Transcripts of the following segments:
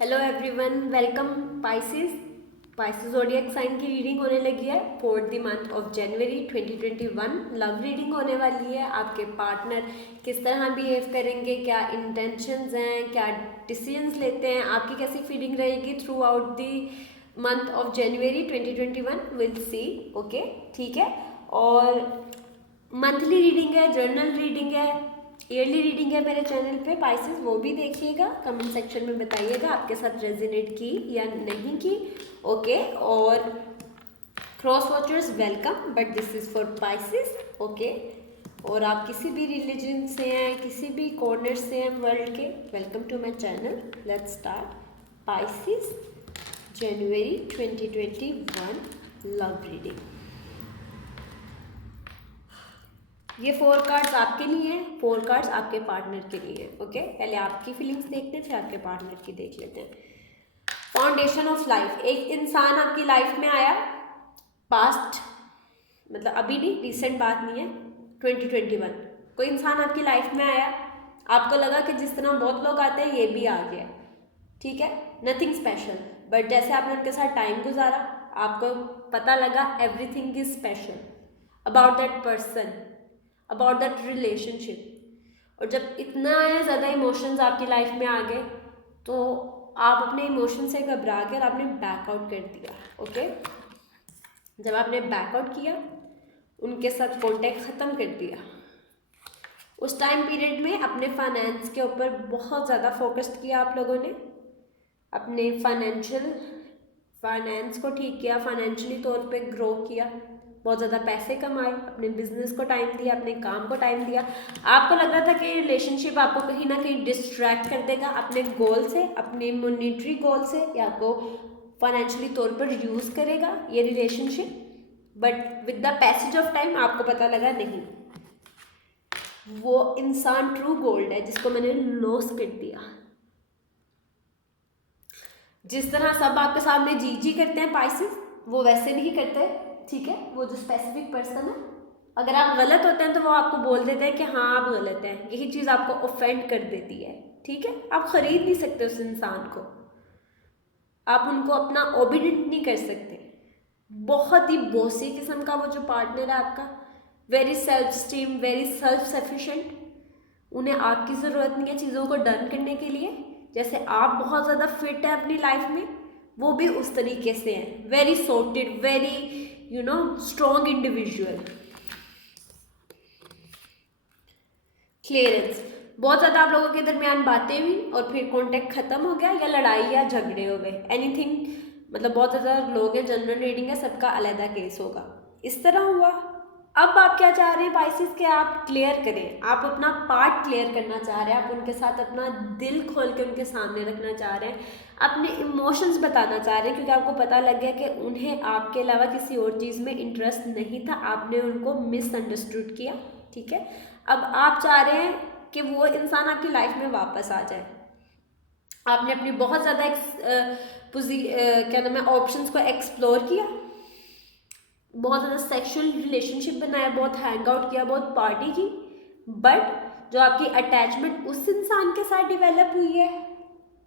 Hello everyone, welcome. Pisces zodiac sign की reading होने लगी है for the month of January 2021। Love reading होने वाली है। आपके पार्टनर किस तरह बिहेव करेंगे, क्या इंटेंशंस हैं, क्या डिसीजंस लेते हैं, आपकी कैसी फीलिंग रहेगी through out the month of January 2021, will see. Okay, ठीक है। और मंथली रीडिंग है, जर्नल रीडिंग है, ईयरली रीडिंग है मेरे चैनल पे पाइसेस, वो भी देखिएगा। कमेंट सेक्शन में बताइएगा आपके साथ रेजिनेट की या नहीं की। ओके, और cross watchers welcome, but this is for Pisces. Okay, और आप किसी भी रिलीजन से हैं, किसी भी कॉर्नर से हैं वर्ल्ड के, welcome to my channel. Let's start Pisces January 2021 love reading. ये 4 कार्ड्स आपके लिए हैं, 4 कार्ड्स आपके पार्टनर के लिए हैं। ओके, पहले आपकी फीलिंग्स देखते हैं, फिर आपके पार्टनर की देख लेते हैं। Foundation of life. एक इंसान आपकी लाइफ में आया, पास्ट मतलब अभी नहीं, रिसेंट बात नहीं है, 2021। कोई इंसान आपकी लाइफ में आया, आपको लगा कि जिस तरह बहुत लोग आते हैं ये भी आ गया, ठीक है, नथिंग स्पेशल, बट जैसे आपने उनके साथ टाइम गुजारा आपको पता लगा everything is special about that person, about that relationship. और जब इतना ज़्यादा इमोशंस आपकी लाइफ में आ गए तो आप अपने इमोशन से घबरा कर आपने बैकआउट कर दिया। ओके, जब आपने बैकआउट किया, उनके साथ कॉन्टेक्ट ख़त्म कर दिया, उस टाइम पीरियड में अपने फाइनेंस के ऊपर बहुत ज़्यादा फोकस किया आप लोगों ने, अपने फाइनेंस को ठीक किया, फाइनेंशियली तौर पे ग्रो किया, बहुत ज़्यादा पैसे कमाए, अपने बिजनेस को टाइम दिया, अपने काम को टाइम दिया। आपको लग रहा था कि रिलेशनशिप आपको कहीं ना कहीं डिस्ट्रैक्ट कर देगा अपने गोल से, अपने मॉनेटरी गोल से, या आपको फाइनेंशियली तौर पर यूज़ करेगा ये relationship. But with the passage of time आपको पता लगा नहीं, वो इंसान ट्रू गोल्ड है जिसको मैंने लॉस कर दिया। जिस तरह सब आपके सामने जी जी करते हैं पाइसेस, वो वैसे नहीं करते, ठीक है। वो जो स्पेसिफिक पर्सन है, अगर आप गलत होते हैं तो वो आपको बोल देते हैं कि हाँ आप गलत हैं, यही चीज़ आपको ऑफेंड कर देती है, ठीक है। आप खरीद नहीं सकते उस इंसान को, आप उनको अपना ओबिडेंट नहीं कर सकते। बहुत ही बॉसी किस्म का वो जो पार्टनर है आपका, very self esteem, very self sufficient, उन्हें आपकी ज़रूरत नहीं है चीज़ों को डन करने के लिए। जैसे आप बहुत ज़्यादा फिट है अपनी लाइफ में, वो भी उस तरीके से हैं, very sorted, very strong individual. Clearance, बहुत ज़्यादा आप लोगों के दरमियान बातें हुई और फिर कॉन्टेक्ट ख़त्म हो गया, या लड़ाई या झगड़े हो गए, एनीथिंग, मतलब बहुत ज़्यादा लोग हैं, जनरल रीडिंग है, सबका अलग केस होगा, इस तरह हुआ। अब आप क्या चाह रहे हैं पाइसेस के आप क्लियर करें, आप अपना पार्ट क्लियर करना चाह रहे हैं, आप उनके साथ अपना दिल खोल के उनके सामने रखना चाह रहे हैं, अपने इमोशंस बताना चाह रहे हैं, क्योंकि आपको पता लग गया कि उन्हें आपके अलावा किसी और चीज़ में इंटरेस्ट नहीं था, आपने उनको मिसअंडरस्टूड किया, ठीक है। अब आप चाह रहे हैं कि वो इंसान आपकी लाइफ में वापस आ जाए। आपने अपनी बहुत ज़्यादा क्या नाम है ऑप्शंस को एक्सप्लोर किया, बहुत ज़्यादा सेक्सुअल रिलेशनशिप बनाया, बहुत हैंग आउट किया, बहुत पार्टी की, बट जो आपकी अटैचमेंट उस इंसान के साथ डेवलप हुई है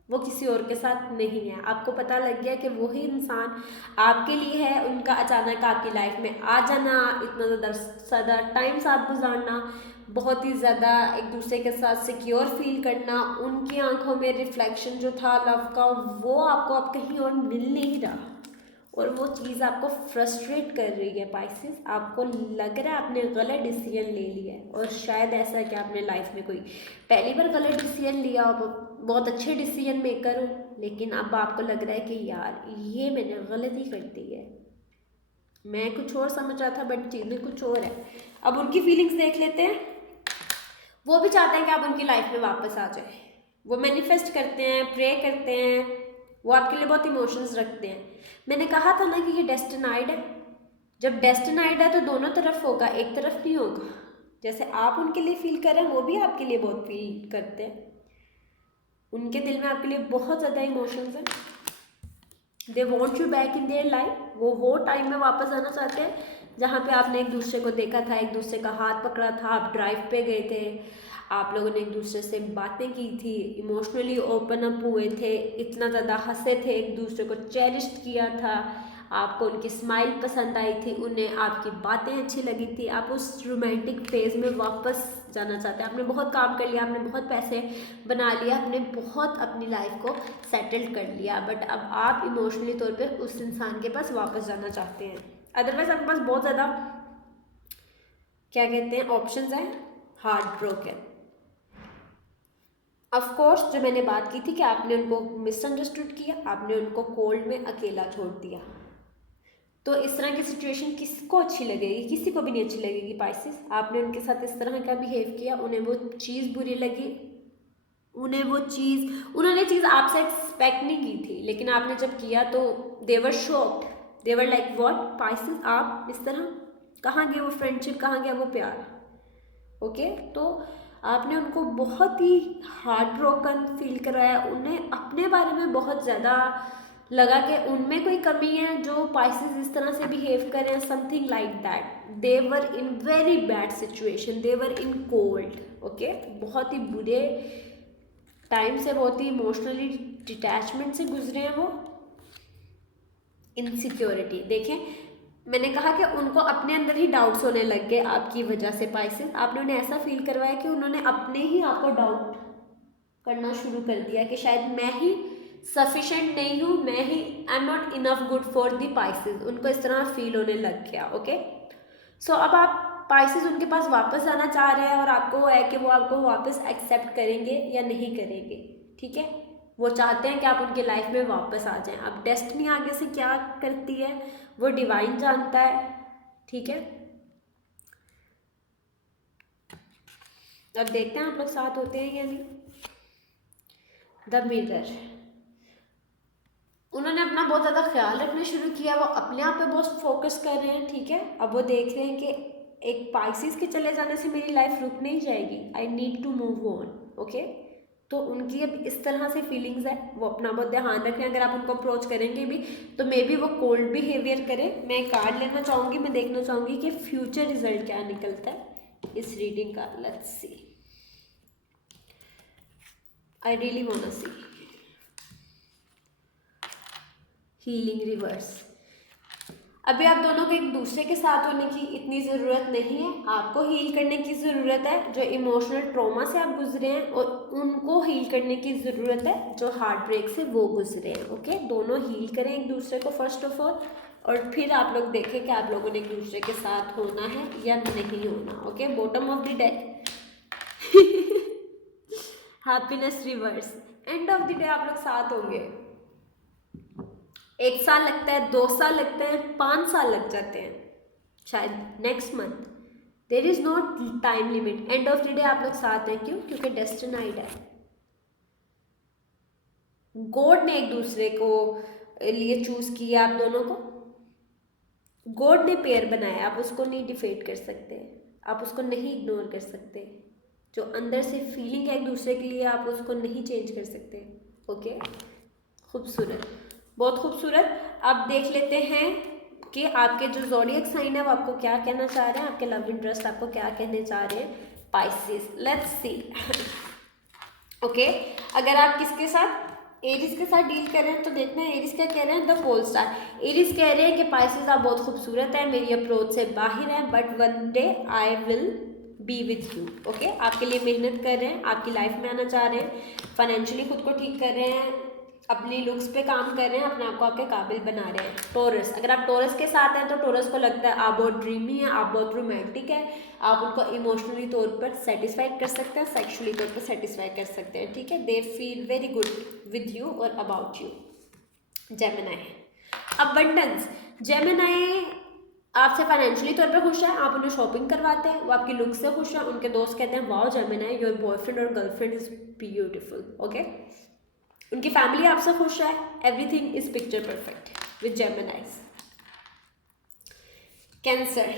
वो किसी और के साथ नहीं है। आपको पता लग गया कि वही इंसान आपके लिए है, उनका अचानक आपकी लाइफ में आ जाना, इतना ज़्यादा टाइम साथ गुजारना, बहुत ही ज़्यादा एक दूसरे के साथ सिक्योर फील करना, उनकी आंखों में रिफ्लेक्शन जो था लव का, वो आपको अब कहीं और मिल नहीं रहा, और वो चीज़ आपको फ्रस्ट्रेट कर रही है पाइसेस। आपको लग रहा है आपने गलत डिसीजन ले लिया है, और शायद ऐसा है कि आपने लाइफ में कोई पहली बार गलत डिसीजन लिया हो, बहुत अच्छे डिसीजन मेकर हो, लेकिन अब आपको लग रहा है कि यार ये मैंने गलती कर दी है, मैं कुछ और समझ रहा था बट चीज़ें कुछ और है। अब उनकी फीलिंग्स देख लेते हैं। वो भी चाहते हैं कि आप उनकी लाइफ में वापस आ जाए, वो मैनिफेस्ट करते हैं, प्रे करते हैं, वो आपके लिए बहुत इमोशंस रखते हैं। मैंने कहा था ना कि ये डेस्टिनाइड है, जब डेस्टिनाइड है तो दोनों तरफ होगा, एक तरफ नहीं होगा। जैसे आप उनके लिए फील कर रहे हैं, वो भी आपके लिए बहुत फील करते हैं, उनके दिल में आपके लिए बहुत ज़्यादा इमोशंस हैं, they want you back in their life. वो टाइम में वापस आना चाहते हैं जहाँ पे आपने एक दूसरे को देखा था, एक दूसरे का हाथ पकड़ा था, आप ड्राइव पे गए थे, आप लोगों ने एक दूसरे से बातें की थी, इमोशनली ओपन अप हुए थे, इतना ज़्यादा हंसे थे, एक दूसरे को चेरिश्ड किया था, आपको उनकी स्माइल पसंद आई थी, उन्हें आपकी बातें अच्छी लगी थी, आप उस रोमांटिक फेज़ में वापस जाना चाहते हैं। आपने बहुत काम कर लिया, आपने बहुत पैसे बना लिया, आपने बहुत अपनी लाइफ को सेटल्ड कर लिया, बट अब आप इमोशनली तौर पे उस इंसान के पास वापस जाना चाहते हैं। अदरवाइज आपके पास बहुत ज़्यादा क्या कहते हैं ऑप्शंस हैं, हार्ट ब्रोकन। ऑफ कोर्स जो मैंने बात की थी कि आपने उनको मिसअंडरस्टूड किया, आपने उनको कोल्ड में अकेला छोड़ दिया। तो इस तरह की सिचुएशन किसको अच्छी लगेगी? किसी को भी नहीं अच्छी लगेगी पाइसेस। आपने उनके साथ इस तरह का बिहेव किया, उन्हें वो चीज़ बुरी लगी, उन्होंने चीज़ आपसे एक्सपेक्ट नहीं की थी, लेकिन आपने जब किया तो they're shocked, they're like what Pisces, आप इस तरह कहाँ गया वो फ्रेंडशिप, कहाँ गया वो प्यार? ओके तो आपने उनको बहुत ही हार्ट ब्रोकन फील कराया, उन्हें अपने बारे में बहुत ज़्यादा लगा कि उनमें कोई कमी है जो पाइसेस इस तरह से बिहेव कर रहे हैं, something like that. They were in very bad situation, they were in cold. Okay बहुत ही बुरे टाइम से, बहुत ही इमोशनली डिटैचमेंट से गुजरे हैं वो। इनसिक्योरिटी देखें, मैंने कहा कि उनको अपने अंदर ही डाउट्स होने लग गए आपकी वजह से पाइसेस। आपने उन्हें ऐसा फील करवाया कि उन्होंने अपने ही आपको डाउट करना शुरू कर दिया कि शायद मैं ही सफिशेंट नहीं हूँ, मैं ही I am not enough good for the Pisces. उनको इस तरह फील होने लग गया। ओके सो अब आप पाइसेस उनके पास वापस आना चाह रहे हैं और आपको है कि वो आपको वापस एक्सेप्ट करेंगे या नहीं करेंगे। ठीक है, वो चाहते हैं कि आप उनकी लाइफ में वापस आ जाएं। अब डेस्टिनी आगे से क्या करती है वो डिवाइन जानता है। ठीक है, अब देखते हैं आप लोग साथ होते हैं या नहीं। द मिरर, उन्होंने अपना बहुत ज़्यादा ख्याल रखना शुरू किया, वो अपने आप पे बहुत फोकस कर रहे हैं। ठीक है, अब वो देख रहे हैं कि एक पाइसेस के चले जाने से मेरी लाइफ रुक नहीं जाएगी, I need to move on. Okay तो उनकी अब इस तरह से फीलिंग्स है, वो अपना बहुत ध्यान रखें। अगर आप उनको अप्रोच करेंगे भी तो मे बी वो कोल्ड बिहेवियर करें। मैं कार्ड लेना चाहूँगी, मैं देखना चाहूँगी कि फ्यूचर रिजल्ट क्या निकलता है इस रीडिंग का। Let's see, I really want to see. Healing reverse, अभी आप दोनों को एक दूसरे के साथ होने की इतनी ज़रूरत नहीं है, आपको हील करने की ज़रूरत है जो इमोशनल ट्रॉमा से आप गुजरे हैं, और उनको हील करने की ज़रूरत है जो हार्ट ब्रेक से वो गुजरे हैं। ओके दोनों हील करें एक दूसरे को फर्स्ट ऑफ ऑल, और फिर आप लोग देखें कि आप लोगों ने एक दूसरे के साथ होना है या नहीं होना। Okay bottom of the deck happiness reverse, and of the day आप लोग साथ होंगे। 1 साल लगता है, 2 साल लगते हैं, 5 साल लग जाते हैं, शायद next month. There is no time limit. End of the day आप लोग साथ हैं, क्यों? क्योंकि डेस्टिनाइड है। गॉड ने एक दूसरे को लिए चूज किया आप दोनों को, गॉड ने पेयर बनाया, आप उसको नहीं डिफेट कर सकते, आप उसको नहीं इग्नोर कर सकते। जो अंदर से फीलिंग है एक दूसरे के लिए आप उसको नहीं चेंज कर सकते। ओके खूबसूरत, बहुत खूबसूरत। अब देख लेते हैं कि आपके जो ज़ोडिएक साइन है वो आपको क्या कहना चाह रहे हैं, आपके लव इंटरेस्ट आपको क्या कहने चाह रहे हैं पाइसेस। Let's see. ओके अगर आप किसके साथ, एरिस के साथ डील कर रहे हैं तो देखते हैं एरिस क्या कह रहे हैं। द पोल स्टार, एरिस कह रहे हैं कि पाइसेस आप बहुत खूबसूरत है, मेरी अप्रोच से बाहर है, but one day I will be with you. Okay आपके लिए मेहनत कर रहे हैं, आपकी लाइफ में आना चाह रहे हैं, फाइनेंशियली खुद को ठीक कर रहे हैं, अपनी लुक्स पे काम कर रहे हैं, अपने आप को आपके काबिल बना रहे हैं। टोरस, अगर आप टोरस के साथ हैं तो टोरस को लगता है आप बहुत ड्रीमी हैं, आप बहुत रोमांटिक हैं, आप उनको इमोशनली तौर पर सेटिस्फाई कर सकते हैं, सेक्सुअली तौर पर सेटिस्फाई कर सकते हैं। ठीक है, they feel very good with you और about you. Gemini, abundance, Gemini आपसे फाइनेंशियली तौर पर खुश है, आप उन्हें शॉपिंग करवाते हैं, वो आपकी लुक से खुश है, उनके दोस्त कहते हैं वाओ जेमिनी योर बॉयफ्रेंड और गर्लफ्रेंड इज ब्यूटीफुल। ओके उनकी फैमिली आपसे खुश है, everything is picture perfect with Geminis. Cancer,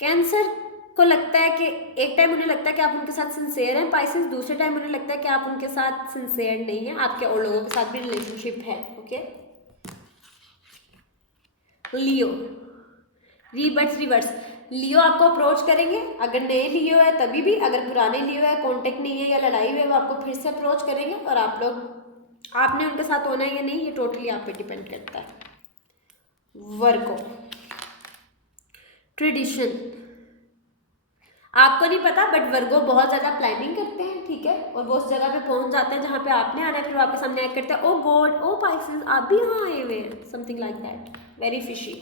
Cancer को लगता है कि एक टाइम उन्हें लगता है कि आप उनके साथ सिंसेयर हैं पाइसेस, दूसरे टाइम उन्हें लगता है कि आप उनके साथ सिंसेयर नहीं हैं, आपके और लोगों के साथ भी रिलेशनशिप है। ओके लियो, रिवर्स। लियो आपको अप्रोच करेंगे, अगर नए लियो है तभी भी, अगर पुराने लियो है, कांटेक्ट नहीं है या लड़ाई हुई है, वो आपको फिर से अप्रोच करेंगे और आपने उनके साथ होना है या नहीं, ये टोटली आप पे डिपेंड करता है। वर्गो ट्रेडिशन, आपको नहीं पता बट वर्गो बहुत ज़्यादा प्लानिंग करते हैं, ठीक है, और वो उस जगह पे पहुंच जाते हैं जहाँ पे आपने आना है, फिर वो आपके सामने एक्ट करते हैं, ओ गॉड, ओ पाइसेस आप भी यहाँ आए हुए हैं, something like that, very fishy.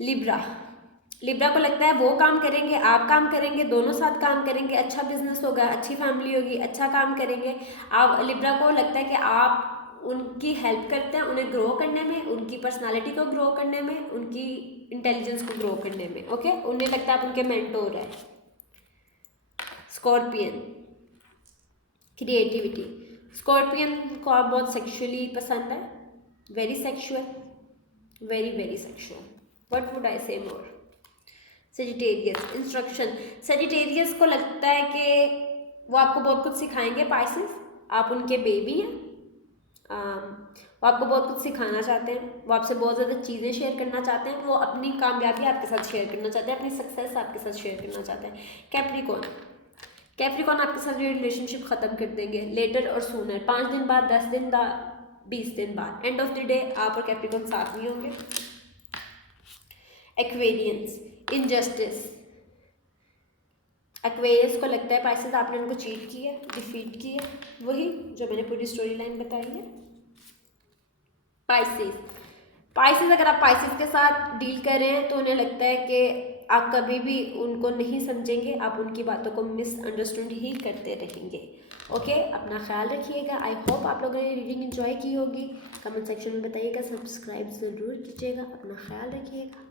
Libra को लगता है वो काम करेंगे, आप काम करेंगे, दोनों साथ काम करेंगे, अच्छा बिजनेस होगा, अच्छी फैमिली होगी, अच्छा काम करेंगे। आप लिब्रा को लगता है कि आप उनकी हेल्प करते हैं उन्हें ग्रो करने में, उनकी पर्सनालिटी को ग्रो करने में, उनकी इंटेलिजेंस को ग्रो करने में, ओके, उन्हें लगता है आप उनके मेंटोर है। स्कॉर्पियन क्रिएटिविटी, स्कॉर्पियन को आप बहुत सेक्सुअली पसंद है, very sexual, very sexual, what would I से मोर। सेजिटेरियस इंस्ट्रक्शन, सेजिटेरियस को लगता है कि वो आपको बहुत कुछ सिखाएंगे पाइसेस, आप उनके बेबी हैं, वो आपको बहुत कुछ सिखाना चाहते हैं, वो आपसे बहुत ज़्यादा चीज़ें शेयर करना चाहते हैं, वो अपनी कामयाबी आपके साथ शेयर करना चाहते हैं, अपनी सक्सेस आपके साथ शेयर करना चाहते हैं। कैप्रिकॉन आपके साथ रिलेशनशिप ख़त्म कर देंगे, लेटर और सूनर, 5 दिन बाद, 10 दिन बाद, 20 दिन बाद, एंड ऑफ द डे आप और कैप्रिकॉन साथ नहीं होंगे। एक्वेरियंस इनजस्टिस, एक्वेरियंस को लगता है पाइसेस आपने उनको चीट किया, डिफीट किया, वही जो मैंने पूरी स्टोरी लाइन बताई है। पाइसेस अगर आप पाइसेस के साथ डील कर रहे हैं तो उन्हें लगता है कि आप कभी भी उनको नहीं समझेंगे, आप उनकी बातों को मिसअंडरस्टैंड ही करते रहेंगे। ओके, अपना ख्याल रखिएगा। आई होप आप लोगों ने रीडिंग एंजॉय की होगी। कमेंट सेक्शन में बताइएगा, सब्सक्राइब ज़रूर कीजिएगा। अपना ख्याल रखिएगा।